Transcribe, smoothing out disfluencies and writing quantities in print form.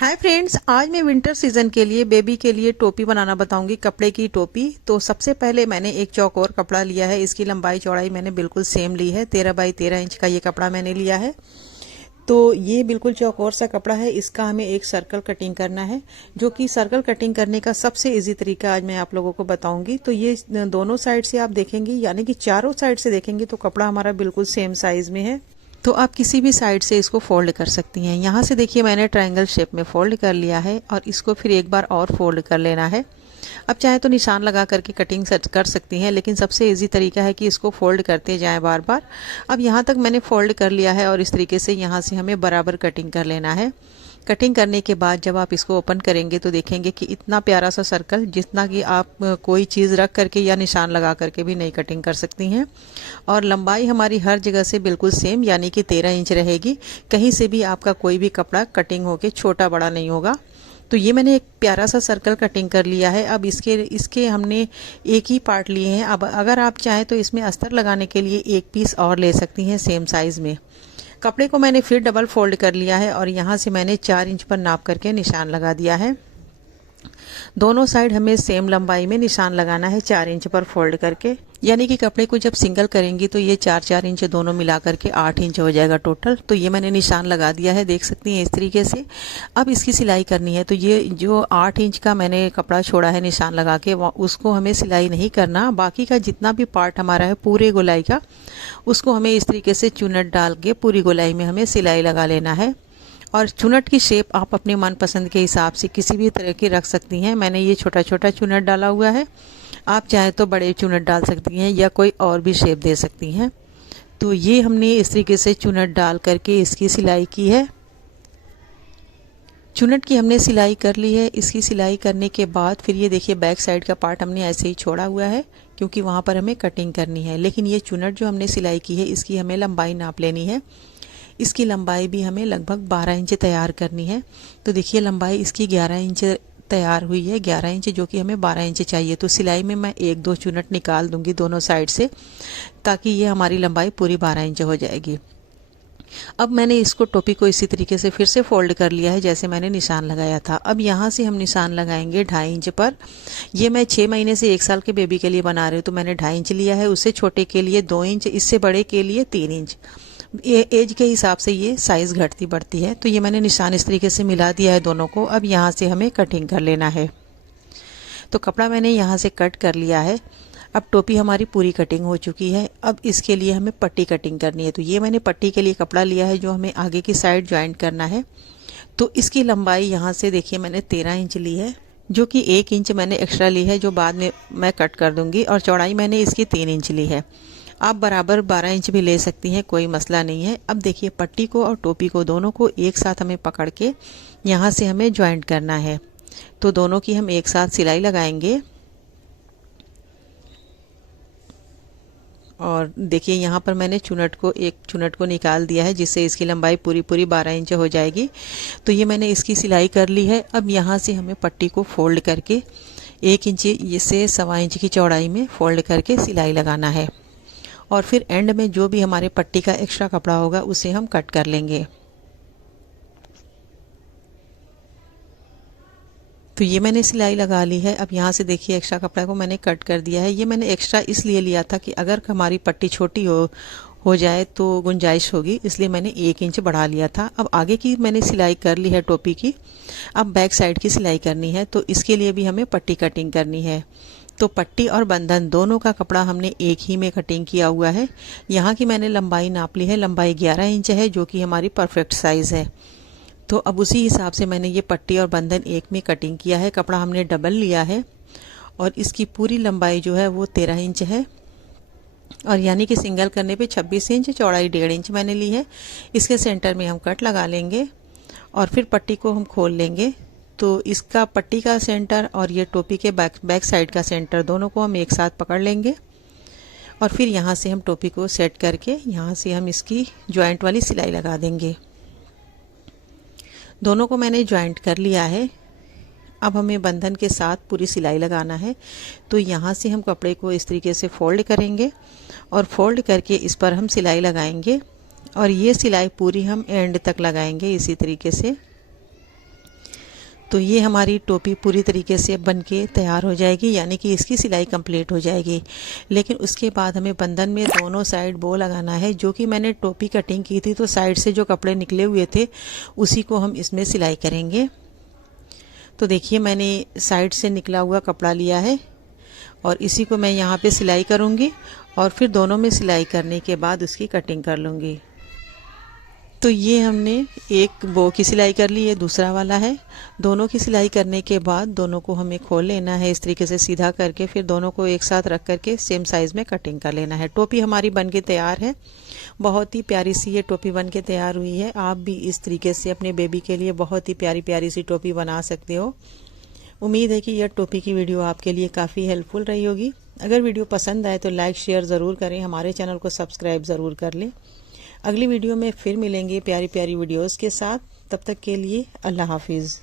Hi friends, आज मैं winter season के लिए बेबी के लिए टोपी बनाना बताऊंगी, कपड़े की टोपी। तो सबसे पहले मैंने एक चौकोर कपड़ा लिया है। इसकी लंबाई चौड़ाई मैंने बिल्कुल सेम ली है। 13 बाई 13 इंच का ये कपड़ा मैंने लिया है। तो ये बिल्कुल चौकोर सा कपड़ा है। इसका हमें एक सर्कल कटिंग करना है, जो कि सर्कल कटिंग करने का सबसे इजी तरीका आज मैं आप लोगों को बताऊंगी। तो ये दोनों साइड से आप देखेंगे, यानी कि चारों साइड से देखेंगे तो कपड़ा हमारा बिल्कुल सेम साइज में है। तो आप किसी भी साइड से इसको फोल्ड कर सकती हैं। यहाँ से देखिए मैंने ट्रायंगल शेप में फोल्ड कर लिया है और इसको फिर एक बार और फोल्ड कर लेना है। अब चाहे तो निशान लगा करके कटिंग कर सकती हैं, लेकिन सबसे इजी तरीका है कि इसको फोल्ड करते जाएं बार बार। अब यहाँ तक मैंने फोल्ड कर लिया है और इस तरीके से यहाँ से हमें बराबर कटिंग कर लेना है। कटिंग करने के बाद जब आप इसको ओपन करेंगे तो देखेंगे कि इतना प्यारा सा सर्कल, जितना कि आप कोई चीज़ रख करके या निशान लगा करके भी नहीं कटिंग कर सकती हैं। और लंबाई हमारी हर जगह से बिल्कुल सेम, यानी कि 13 इंच रहेगी। कहीं से भी आपका कोई भी कपड़ा कटिंग होके छोटा बड़ा नहीं होगा। तो ये मैंने एक प्यारा सा सर्कल कटिंग कर लिया है। अब इसके हमने एक ही पार्ट लिए हैं। अब अगर आप चाहें तो इसमें अस्तर लगाने के लिए एक पीस और ले सकती हैं सेम साइज़ में। कपड़े को मैंने फिर डबल फोल्ड कर लिया है और यहाँ से मैंने 4 इंच पर नाप करके निशान लगा दिया है। दोनों साइड हमें सेम लंबाई में निशान लगाना है 4 इंच पर फोल्ड करके। यानी कि कपड़े को जब सिंगल करेंगी तो ये 4-4 इंच दोनों मिला करके 8 इंच हो जाएगा टोटल। तो ये मैंने निशान लगा दिया है, देख सकती हैं इस तरीके से। अब इसकी सिलाई करनी है। तो ये जो 8 इंच का मैंने कपड़ा छोड़ा है निशान लगा के, उसको हमें सिलाई नहीं करना। बाकी का जितना भी पार्ट हमारा है पूरे गोलाई का, उसको हमें इस तरीके से चुनट डाल के पूरी गोलाई में हमें सिलाई लगा लेना है। और चुनट की शेप आप अपने मनपसंद के हिसाब से किसी भी तरह की रख सकती हैं। मैंने ये छोटा छोटा चुनट डाला हुआ है, आप चाहें तो बड़े चुनट डाल सकती हैं या कोई और भी शेप दे सकती हैं। तो ये हमने इस तरीके से चुनट डाल करके इसकी सिलाई की है। चुनट की हमने सिलाई कर ली है। इसकी सिलाई करने के बाद फिर ये देखिए बैक साइड का पार्ट हमने ऐसे ही छोड़ा हुआ है, क्योंकि वहाँ पर हमें कटिंग करनी है। लेकिन ये चुनट जो हमने सिलाई की है इसकी हमें लंबाई नाप लेनी है। इसकी लंबाई भी हमें लगभग 12 इंच तैयार करनी है। तो देखिए लंबाई इसकी 11 इंच तैयार हुई है, 11 इंच, जो कि हमें 12 इंच चाहिए। तो सिलाई में मैं 1-2 चुनट निकाल दूंगी दोनों साइड से, ताकि ये हमारी लंबाई पूरी 12 इंच हो जाएगी। अब मैंने इसको टोपी को इसी तरीके से फिर से फोल्ड कर लिया है जैसे मैंने निशान लगाया था। अब यहाँ से हम निशान लगाएंगे 2.5 इंच पर। ये मैं 6 महीने से 1 साल के बेबी के लिए बना रही हूँ, तो मैंने 2.5 इंच लिया है। उससे छोटे के लिए 2 इंच, इससे बड़े के लिए 3 इंच। ये एज के हिसाब से ये साइज़ घटती बढ़ती है। तो ये मैंने निशान इस तरीके से मिला दिया है दोनों को। अब यहाँ से हमें कटिंग कर लेना है। तो कपड़ा मैंने यहाँ से कट कर लिया है। अब टोपी हमारी पूरी कटिंग हो चुकी है। अब इसके लिए हमें पट्टी कटिंग करनी है। तो ये मैंने पट्टी के लिए कपड़ा लिया है जो हमें आगे की साइड ज्वाइंट करना है। तो इसकी लंबाई यहाँ से देखिए मैंने 13 इंच ली है, जो कि 1 इंच मैंने एक्स्ट्रा ली है, जो बाद में मैं कट कर दूंगी। और चौड़ाई मैंने इसकी 3 इंच ली है। आप बराबर 12 इंच भी ले सकती हैं, कोई मसला नहीं है। अब देखिए पट्टी को और टोपी को दोनों को एक साथ हमें पकड़ के यहाँ से हमें ज्वाइंट करना है। तो दोनों की हम एक साथ सिलाई लगाएंगे। और देखिए यहाँ पर मैंने एक चुनट को निकाल दिया है, जिससे इसकी लंबाई पूरी 12 इंच हो जाएगी। तो ये मैंने इसकी सिलाई कर ली है। अब यहाँ से हमें पट्टी को फोल्ड करके 1 इंच से 1.25 इंच की चौड़ाई में फोल्ड करके सिलाई लगाना है। और फिर एंड में जो भी हमारे पट्टी का एक्स्ट्रा कपड़ा होगा उसे हम कट कर लेंगे। तो ये मैंने सिलाई लगा ली है। अब यहाँ से देखिए एक्स्ट्रा कपड़ा को मैंने कट कर दिया है। ये मैंने एक्स्ट्रा इसलिए लिया था कि अगर हमारी पट्टी छोटी हो जाए तो गुंजाइश होगी, इसलिए मैंने 1 इंच बढ़ा लिया था। अब आगे की मैंने सिलाई कर ली है टोपी की। अब बैक साइड की सिलाई करनी है, तो इसके लिए भी हमें पट्टी कटिंग करनी है। तो पट्टी और बंधन दोनों का कपड़ा हमने एक ही में कटिंग किया हुआ है। यहाँ की मैंने लंबाई नाप ली है, लंबाई 11 इंच है, जो कि हमारी परफेक्ट साइज़ है। तो अब उसी हिसाब से मैंने ये पट्टी और बंधन एक में कटिंग किया है। कपड़ा हमने डबल लिया है और इसकी पूरी लंबाई जो है वो 13 इंच है। और यानी कि सिंगल करने पे 26 इंच, चौड़ाई 1.5 इंच मैंने ली है। इसके सेंटर में हम कट लगा लेंगे और फिर पट्टी को हम खोल लेंगे। तो इसका पट्टी का सेंटर और ये टोपी के बैक साइड का सेंटर दोनों को हम एक साथ पकड़ लेंगे। और फिर यहाँ से हम टोपी को सेट करके यहाँ से हम इसकी जॉइंट वाली सिलाई लगा देंगे। दोनों को मैंने जॉइंट कर लिया है। अब हमें बंधन के साथ पूरी सिलाई लगाना है। तो यहाँ से हम कपड़े को इस तरीके से फोल्ड करेंगे और फोल्ड करके इस पर हम सिलाई लगाएंगे। और ये सिलाई पूरी हम एंड तक लगाएंगे इसी तरीके से। तो ये हमारी टोपी पूरी तरीके से बनके तैयार हो जाएगी, यानी कि इसकी सिलाई कंप्लीट हो जाएगी। लेकिन उसके बाद हमें बंधन में दोनों साइड बो लगाना है। जो कि मैंने टोपी कटिंग की थी तो साइड से जो कपड़े निकले हुए थे उसी को हम इसमें सिलाई करेंगे। तो देखिए मैंने साइड से निकला हुआ कपड़ा लिया है और इसी को मैं यहाँ पे सिलाई करूँगी और फिर दोनों में सिलाई करने के बाद उसकी कटिंग कर लूँगी। तो ये हमने एक बो की सिलाई कर ली, ये दूसरा वाला है। दोनों की सिलाई करने के बाद दोनों को हमें खोल लेना है इस तरीके से सीधा करके, फिर दोनों को एक साथ रख करके सेम साइज़ में कटिंग कर लेना है। टोपी हमारी बन के तैयार है। बहुत ही प्यारी सी ये टोपी बन के तैयार हुई है। आप भी इस तरीके से अपने बेबी के लिए बहुत ही प्यारी प्यारी सी टोपी बना सकते हो। उम्मीद है कि यह टोपी की वीडियो आपके लिए काफ़ी हेल्पफुल रही होगी। अगर वीडियो पसंद आए तो लाइक शेयर ज़रूर करें, हमारे चैनल को सब्सक्राइब ज़रूर कर लें। अगली वीडियो में फिर मिलेंगे प्यारी प्यारी वीडियोस के साथ। तब तक के लिए अल्लाह हाफिज़।